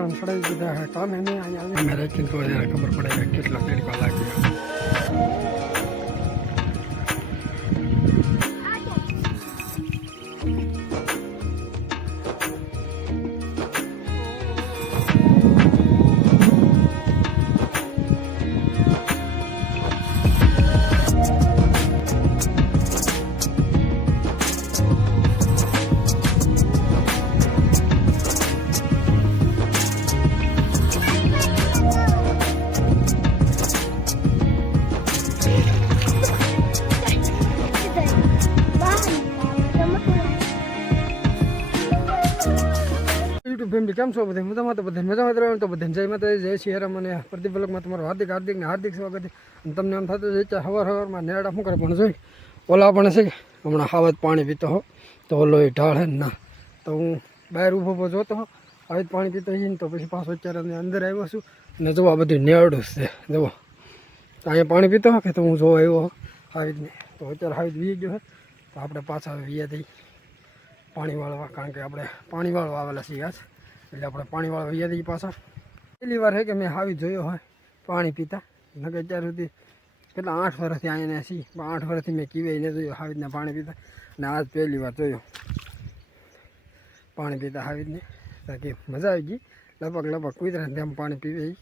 છોકરાને સડાવી દીધા હે. કામ એને અહીંયા અમે રાખીને તો ખબર પડે કેટલા તડકા લાગ્યા કેમ છો બધા મજામાં તો બધા મજામાં રહેવાનું તો બધા જય માતા જય શ્રી હરામ અને પ્રતિફલકમાં તમારું હાર્દિક હાર્દિક ને હાર્દિક સ્વાગત અને તમને એમ થતું છે કે હવાર હવારમાં નેડા શું કરે પણ જોઈ, ઓલા પણ છે હમણાં હાવત પાણી પીતો હો. તો ઓલો એ ઢાળે ના તો હું બહાર ઊભો ઊભો જોતો હો. જ પાણી પીતો જઈને તો પછી પાછો અત્યારે અંદર આવ્યો છું. અને જો આ બધું નેડું છે, જુઓ. અહીંયા પાણી પીતો હો કે તો હું જોવા આવ્યો આવી જ તો અત્યારે આવી જ વી ગયો હે. તો આપણે પાછા વીએ થઈ પાણી વાળવા, કારણ કે આપણે પાણી વાળવા આવેલા છીએ આજ. એટલે આપણે પાણીવાળા વૈયા દઈએ પાછા. પહેલી વાર છે કે મેં હાવી જોયો હોય પાણી પીતા. નકે અત્યાર સુધી કેટલા આઠ વર્ષથી અહીંયા છીએ. આઠ વર્ષથી મેં કીવે ને જોયો રીતના પાણી પીતા. અને આજ પહેલી વાર જોયો. પાણી પીતા હાવીજને બાકી મજા આવી ગઈ. લપક લપક કુતરાને તેમ પાણી પીવે ઈ.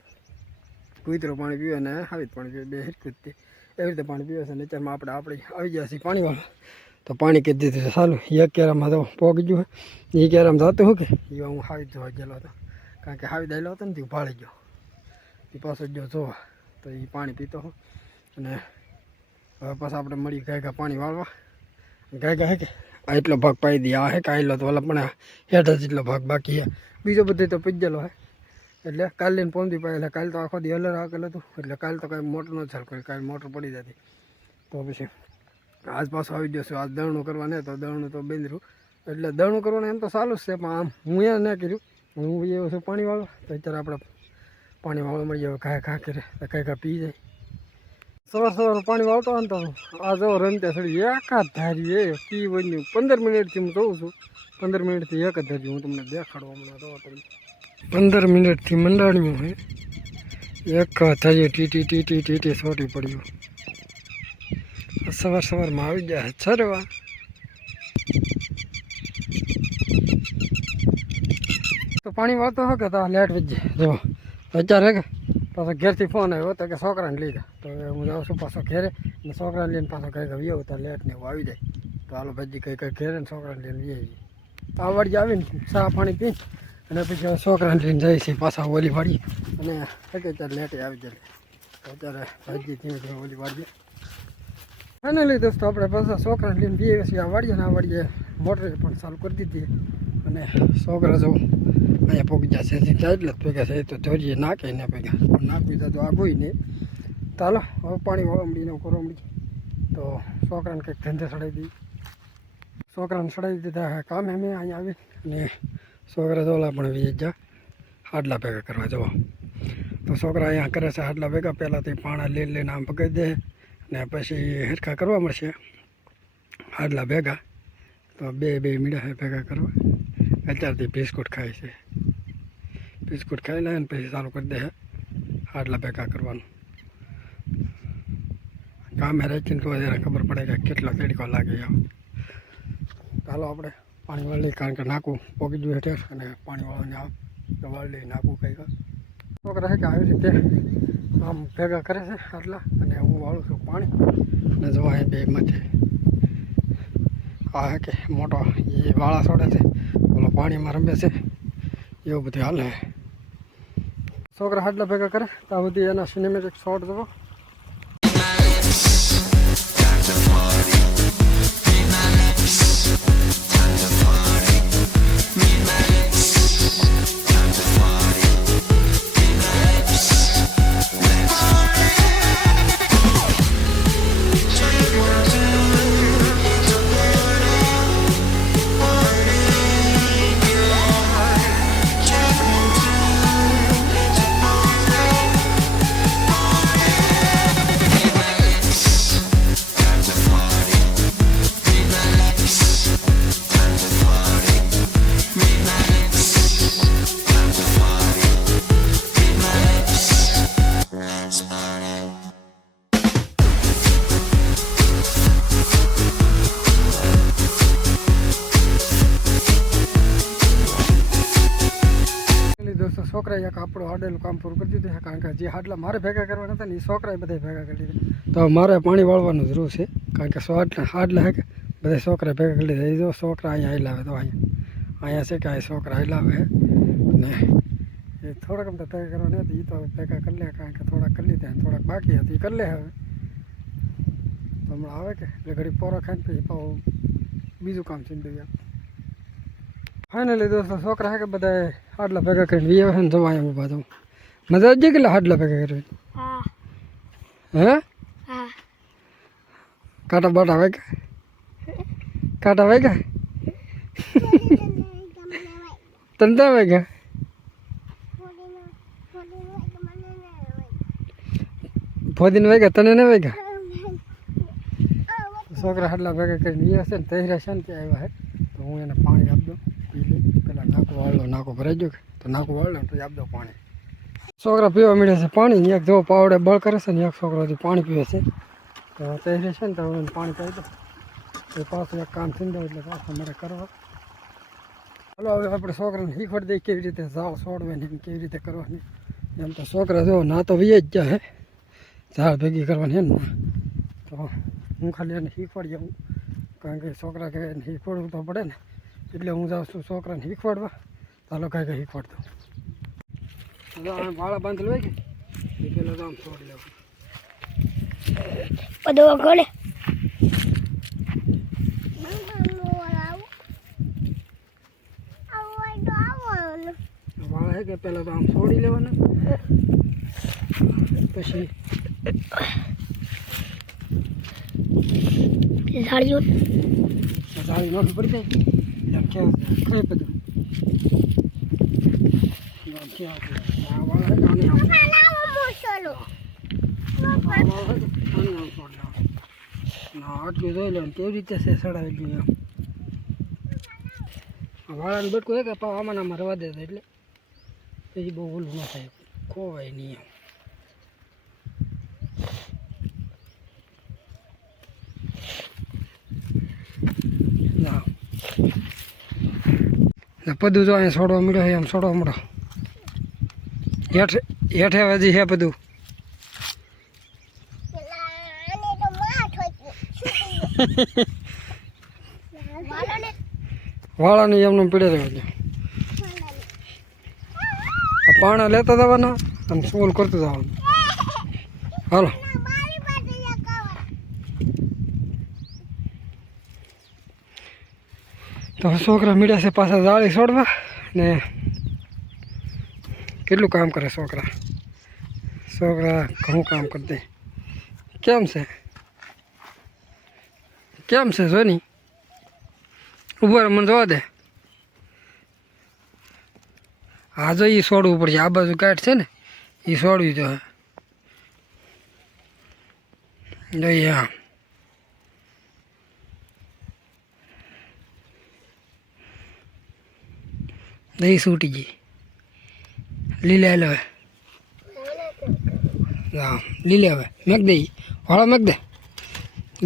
પાણી પીવે ને હાવીજ પાણી પીવે. બે હિરકુતથી એવી રીતે પાણી પીવે છે. ને આપણે આપણે આવી ગયા છીએ પાણીવાળા. તો પાણી કીધી દીધું સારું એક કેરામાં તો પોગી ગયું એ કેરામાં જતું હું કે? એ હું હાવી જોવા ગયેલો હતો. કારણ કે હાવી દાયેલો હતો ને તે ઉભાળી ગયો. એ પાછો ગયો જોવા. તો એ પાણી પીતો હું. અને હવે પાછા આપણે મળી ગાય ગા પાણી વાળવા. ગાય ગા હે કે? આ એટલો ભાગ પાઈ દઈએ આ હે કે આયલો તો ઓલા પણ હેઠ જ એટલો ભાગ બાકી હે. બીજો બધો તો પીજેલો હે. એટલે કાલ લઈને પહોંચી પાય એટલે કાલ તો આખો દી અલર આવેલો હતું. એટલે કાલ તો કાંઈ મોટર ન ચાલ કરી કાલ મોટર પડી જતી. તો પછી આજ પાછો આવી ગયો છું, આજ દળણું કરવાને તો દળણું તો બેંદરું એટલે દળણું કરવાનું એમ તો સારું જ છે, પણ આમ હું એ ના કર્યું. હું એ છું પાણી વાળો, તો અત્યારે આપણે પાણી વાળો મળી જાય ઘા ઘા કરે, તો કાંઈ ઘા પી જાય. સવાર સવાર પાણી વાળતો હોય ને તો આ જો રમતા સડી એકા ધારી એ કી બન્યું. પંદર મિનિટથી હું જોઉં છું. પંદર મિનિટથી એક જ ધારી, હું તમને દેખાડવા હમણાં તો પંદર મિનિટથી મંડાણ્યું હે એક ટી ટીટી ટીટી ટીટી સોટી પડ્યું. સવાર સવારમાં આવી ગયા ચરવા. તો પાણી વાળતો હો કે તો લેટ વજ્જે? જો, અત્યારે પાછો ઘેરથી ફોન આવ્યો તો કે છોકરાને લીધા તો હું જાઉં છું પાછો ઘેરે ને છોકરાને લઈને પાછો કંઈક આવ્યો તો લેટ ને એવું આવી જાય. તો હાલો ભાજી કંઈ કઈ ઘેરે ને છોકરાને લઈને લઈ આવીએ. આ વાડી આવીને ચા પાણી પી અને પછી છોકરાને લઈને જાય છીએ પાછા ઓલી વાળી અને અત્યારે લેટે આવી જાય અત્યારે ભાજી ધીમે ધીમે ઓલી વાડીએ ફાઇનલી દોસ્તો આપણે પાછા છોકરાને લઈને બે છીએ. આ વાડીએ ને આ મોટરે પણ ચાલુ કરી દીધી. અને છોકરા જવું અહીંયા પોગી જશે સીધા એટલે જ ભેગા છે તો ધોરીએ, નાખે ને ભેગા. પણ નાખી દીધા તો આ કોઈ નહીં. ચાલો, હવે પાણી વાળમડીને કરો મળી તો છોકરાને કંઈક ધંધે ચડાવી દઈએ. છોકરાને ચડાવી દીધા કામ. એમ અહીંયા આવી અને છોકરા જોલા પણ વી જા હાડલા ભેગા કરવા જવા. તો છોકરા અહીંયા કરે છે. હાડલા ભેગા. પહેલાંથી પાણા લઈ લઈને આમ પકડી દે. ને પછી હેરખા કરવા મળશે. હાડલા ભેગા. તો બે બે મીડા ભેગા કરવા. અત્યારથી બિસ્કુટ ખાય છે. બિસ્કુટ ખાઈ લે ને પછી ચાલુ કરી દે હાડલા ભેગા કરવાનું. કામે રાખીને તો જરા ખબર પડે કે કેટલો તડકો લાગે આવ ચાલો આપણે પાણી વાળી, કારણ કે નાખવું પોગી જોઈએ ઠેર અને પાણી વાળાને આમ તો વાળી નાખું કંઈક છોકરા છે કે આવી રીતે આમ ભેગા કરે છે આટલા, અને હું વાળું છું પાણી. અને જોવા અહીં બે માથે આ કે મોટો, એ વાળા છોડે છે. ઓલો પાણીમાં રમે છે. એવું બધું હાલે. છોકરા હાટલા ભેગા કરે, તો બધી એના સિનેમેટિક શોટ જોવો. એક આપણું હાડેલું કામ પૂરું કરી દીધું છે, કારણ કે જે હાડલા મારે ભેગા કરવાના હતા ને એ છોકરાએ બધા ભેગા કરી દીધા. તો મારે પાણી વાળવાનું જરૂર છે, કારણ કે સો હાડલા હાડલા હે કે બધા છોકરા ભેગા કરી દીધા. જો છોકરા અહીંયા હલાવે તો અહીંયા અહીંયા છે કે અહીંયા છોકરા હલાવે છે ને એ થોડાક અમ તો ભેગા કરવાની હતી એ તો હવે ભેગા કરી લે, કારણ કે થોડાક કરી લીધા થોડાક બાકી હતી એ કરી લે હવે. તો હમણાં આવે કે, એટલે ઘડી પોરો ખાઈને પછી પાછું બીજું કામ ચિંતા ફાઇનલી દોસ્તો, છોકરા હે કે બધા હાડલા ભેગા કરીને વી આવે ને જવા અહીંયા ઊભા તો મજા આવી કેટલા હાડલા ભેગા કરી હા. કાંટા બાટા વાગ્યા? કાંટા વાગ્યા? તંતા વાગ્યા? ફોદીને વાગ્યા? તને ન વાગ્યા? છોકરા હાડલા ભેગા કરીને વી હશે ને તહેરા શાંતિ આવ્યા હે તો હું એને પાણી આપી દઉં. પેલા નાકો ભરાઈ ગયો તો નાકો વાળો તો આપી દો પાણી. છોકરા પીવા મળે છે પાણી. એક જો પાવડે બળ કરે છે ને એક છોકરો પાણી પીવે છે. તો તહેરે છે ને તો એને પાણી પાઈ દઉં. એ પાછું એક કામ થઈ જાય એટલે પાછું મારે કરવા. ચાલો હવે આપણે છોકરાને શીખવાડી દઈએ કેવી રીતે ઝાડ છોડવાની એમ કેવી રીતે કરવાની. એમ તો છોકરા જો ના તો વીએ જ જાય ઝાડ ભેગી કરવાની એમ તો હું ખાલી એને શીખવાડી જાઉં કારણ કે છોકરા કે શીખવાડવું તો પડે ને. એટલે હું જાઉં છું છોકરાને શીખવાડવા. ચાલો કાંઈ કાંઈ આમ વાળા બાંધેલ હોય કે? પેલા તો આમ છોડી લેવું. બધું ગોળે વાળા હે કે પહેલાં તો આમ છોડી લેવાના? પછી ઝાડીઓ જાળી નોખી પડી જાય? એમ કે ખાઈ બધું આટલું જોઈ લે કેવી રીતે છે એમ આ વાળાનું બટકું કે પાવ આમાં મરવા રવા દે એટલે પછી બહુ ઓલું ન થાય ખોવાય નહીં એમ ને જો અહીંયા છોડવા મળ્યો એમ છોડવા મળો હેઠે હેઠે હજી છે બધું. વાળાની એમને પીડે રહેવા પાણા લેતા જવાના અને સોલ કરતું જવાનું. હાલો. તો છોકરા મળ્યા છે પાછા જાળી છોડવા ને કેટલું કામ કરે છોકરા? છોકરા ઘણું કામ કરી દે કેમ છે? કેમ છે સોની? ઊભો મને જોવા દે. હા જો એ છોડવું પડશે આ બાજુ ગાઠ છે ને એ છોડવી જોઈએ જોઈએ હા. દહીં સૂટી ગઈ. લીલે હાલ હવે. હા લીલે હવે. મેક દે વાળો મેક દે.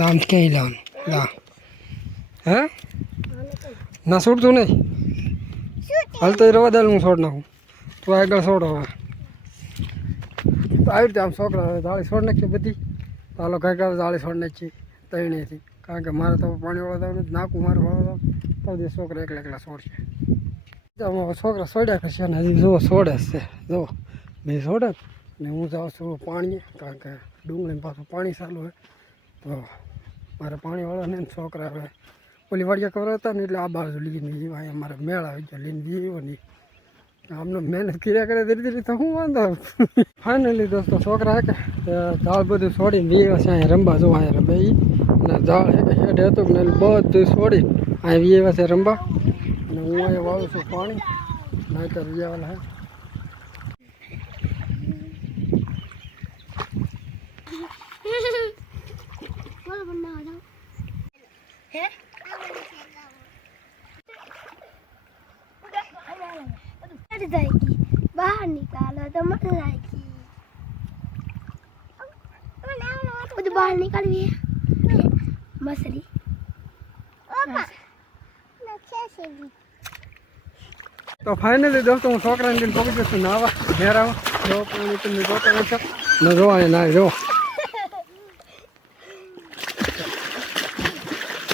આમ ક્યાંય લાવવાનું. લા. હે? ના છોડતું નહીં. હાલ તો રવા દે હું છોડ નાખું. તું આગળ છોડ હવે. તો આવી રીતે આમ છોકરા જાળી છોડ નાખી બધી. હાલો કાંઈક હવે દાળી છોડ નાખી તળીનેથી કારણ કે મારે તો પાણી વાળવા જવાનું નાખું, મારે વાળવા તો છોકરા એકલા એકલા છોડશે. આમાં છોકરા છોડ્યા કરશે અને હજી જુઓ છોડે જ છે જુઓ બે છોડે ને હું જાઉં છું પાણીએ કારણ કે ડુંગળીને પાછું પાણી ચાલુ હોય તો મારે પાણી વાળાને ને છોકરા હવે ઓલી વાડિયા ખબર હતા ને એટલે આ બાજુ લઈને જીવા અહીંયા મારે મેળ આવી ગયો લઈને જીવો નહીં આમને મહેનત કર્યા કરે ધીરે ધીરે તો હું વાંધો ફાઇનલી દોસ્તો છોકરા હે કે તે દાળ બધું છોડીને વીએ છે અહીંયા રમવા જો અહીંયા રમે ઈ અને દાળ હે કે હેઠ હતું ને બધું છોડી અહીંયા વીએ છે રમવા અને હું અહીંયા વાળું છું પાણી નાયતર વીયાવાલા હે બહાર નીકાળો તો મજા લાગી બધું બહાર નીકળવી મસરી. તો ફાઇનલી દોસ્તો હું છોકરાને લઈને પહોંચી જશું નાવા ઘેરાવા જો પાણી તમને જોતા રહેશો. ન જોવા અહીં ના, જો.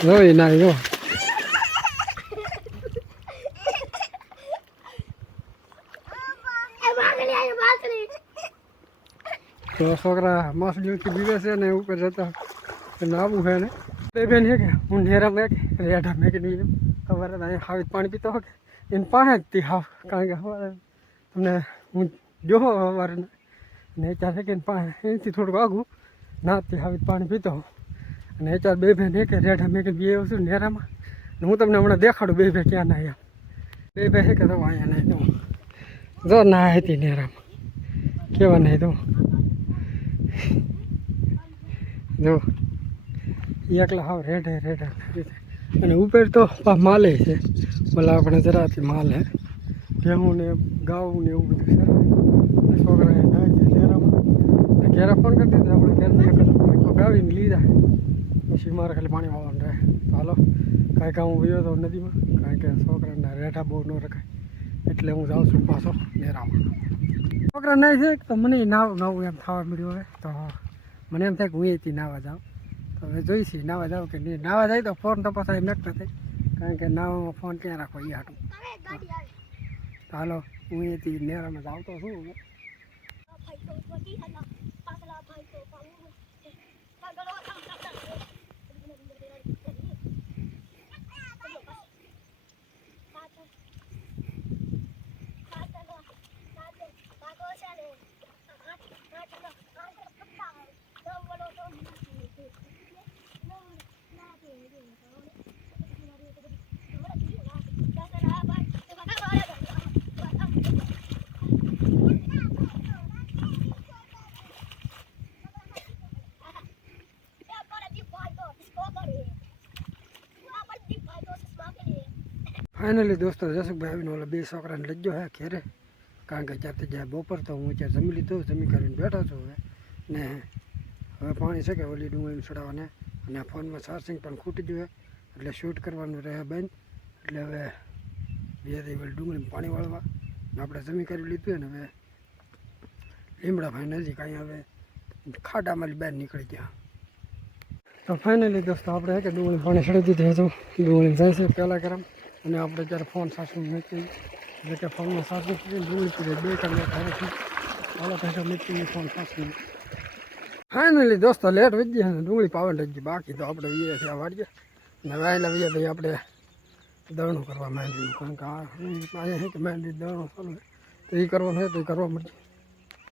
જોઈ એ ના, જો. એ તો છોકરા મસ્ત દિવસથી બીવે છે ને ઉપર જતા. નાવું છે ને. બે બેન છે કે, હું નેરા મેં રેઢા મેં કે નહીં ખબર હતી હાવી પાણી પીતો હોય કે? એને પાસે જ હાવ કારણ કે સવારે તમને હું જોહો સવારે ને. ચાર કે પાસે એનાથી થોડુંક આગું તે હાવી પાણી પીતો અને એ ચાર બે ભાઈ ને કે રેઢા મેં કે બે આવ્યો છું નેરામાં. ને હું તમને હમણાં દેખાડું બે બે ક્યાં ના આવ્યા બે બે હે કે તો અહીંયા નહીં તો જો ના હતી નેરામાં. કેવા નહીં તો જો, એકલા હાવ રેઢે રેડે અને ઉપર તો માલે છે. ભલા આપણે જરાથી માલ હે. ભેહું ને ગાવું ને એવું બધું છે. છોકરા એ છે ઘેરામાં ઘેરા ફોન કરી દીધા. આપણે ઘેરથી મહિકો ગાવીને લીધા પછી મારે ખાલી પાણી વાળવાનું રહે. હાલો. કાંઈ કામ હું ગયો તો નદીમાં. કારણ કે છોકરાના રેઠા બહુ ન રખાય. એટલે હું જાઉં છું પાછો ઘેરામાં છોકરા નહીં છે, તો મને નાવ નવું એમ થવા મળ્યું હવે. તો મને એમ થાય કે હું એથી નાવા જાઉં. તો હવે જોઈશી નાવા જાઓ કે નહીં? નાવા જાય તો ફોન તો પાછા નથી થાય. કારણ કે નાવામાં ફોન ક્યાં રાખો એ હાટું. હાલો, હું એથી નેરામાં જાઉં તો શું હવે ભાઈ તો વટી હતા પાછલા ભાઈ તો પાવું પાગલો આમ કરતા ફાઇનલી દોસ્તો જસુકભાઈ આવીને ઓલા બે છોકરાને લઈ ગયો હે ઘેરે. કારણ કે અત્યારથી જાય બપોર તો હું અત્યારે જમી લીધું, જમી કરીને બેઠો છું હવે. ને હવે પાણી છે કે ઓલી ડુંગળીને ચડાવવાને. અને આ ફોનમાં ચાર્જિંગ પણ ખૂટી ગયું એટલે શૂટ કરવાનું રહે બંધ. એટલે હવે બે દિવસ ડુંગળીમાં પાણી વાળવા આપણે જમી કરી લીધું ને હવે લીમડા ભાઈ નજીક અહીંયા હવે ખાડામાં બહાર નીકળી ગયા. તો ફાઇનલી દોસ્તો, આપણે કે ડુંગળી પાણી ચડી દીધું હતું. ડુંગળી જાય છે પહેલાં ગરમ. અને આપણે જ્યારે ફોન સાસુ મૂકી એટલે કે ફોનમાં સાસુ ડુંગળી પીડે બે કલાક ઘરેથી ચાલો પહેલાં મૂકી ફોન સાસુ ફાઇનલી દોસ્તો લેટ વધી ગયા ડુંગળી પાવન રહી ગઈ. બાકી તો આપણે વીએ આ વાડીએ. ને વાયેલા વીએ ભાઈ આપણે દરણું કરવા માંડ્યું કારણ કે આ અહીંયા છે કે માંડી દળણું ચાલુ તો એ કરવાનું હોય તો એ કરવા મળશે